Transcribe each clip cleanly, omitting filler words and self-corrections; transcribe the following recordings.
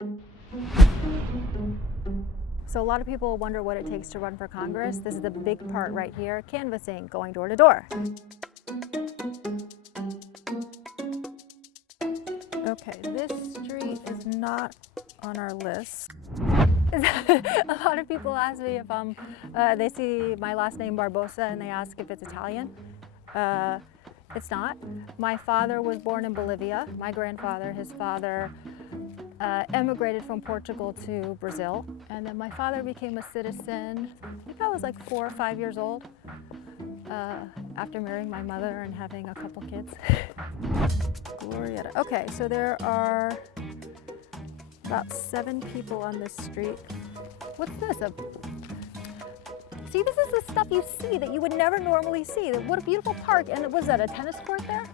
So a lot of people wonder what it takes to run for Congress. This is the big part right here, canvassing, going door to door. Okay, this street is not on our list. A lot of people ask me if they see my last name Barbosa and they ask if it's Italian. It's not. My father was born in Bolivia. My grandfather, his father, emigrated from Portugal to Brazil. And then my father became a citizen, I think I was like 4 or 5 years old, after marrying my mother and having a couple kids. Glorietta. Okay, so there are about 7 people on this street. What's this? See, this is the stuff you see that you would never normally see. What a beautiful park. And was that a tennis court there?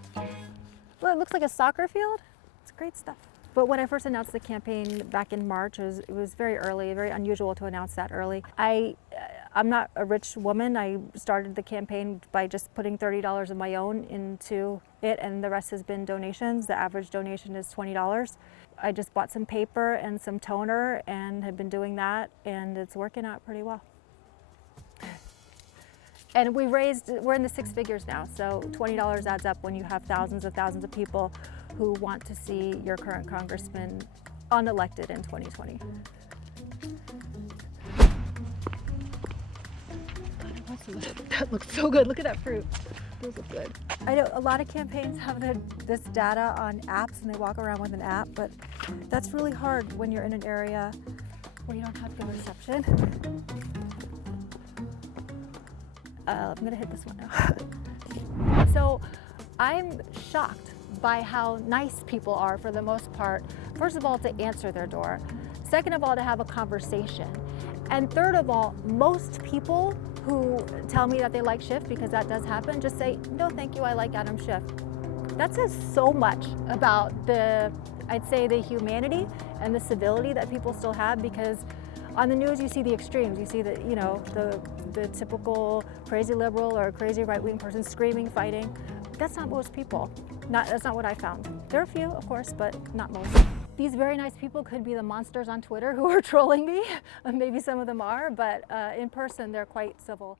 Well, it looks like a soccer field. It's great stuff. But when I first announced the campaign back in March, it was very early, very unusual to announce that early. I'm not a rich woman. I started the campaign by just putting $30 of my own into it, and the rest has been donations. The average donation is $20. I just bought some paper and some toner and have been doing that, and it's working out pretty well. And we're in the 6 figures now, so $20 adds up when you have thousands of people who want to see your current congressman unelected in 2020. That looks so good. Look at that fruit. Those look good. I know a lot of campaigns have this data on apps and they walk around with an app, but that's really hard when you're in an area where you don't have good reception. I'm gonna hit this one now. So I'm shocked by how nice people are for the most part. First of all, to answer their door. Second of all, to have a conversation. And third of all, most people who tell me that they like Schiff, because that does happen, just say, no, thank you, I like Adam Schiff. That says so much about I'd say the humanity and the civility that people still have, because on the news you see the extremes. You see the typical crazy liberal or crazy right-wing person screaming, fighting. That's not most people. That's not what I found. There are a few, of course, but not most. These very nice people could be the monsters on Twitter who are trolling me. Maybe some of them are, but in person they're quite civil.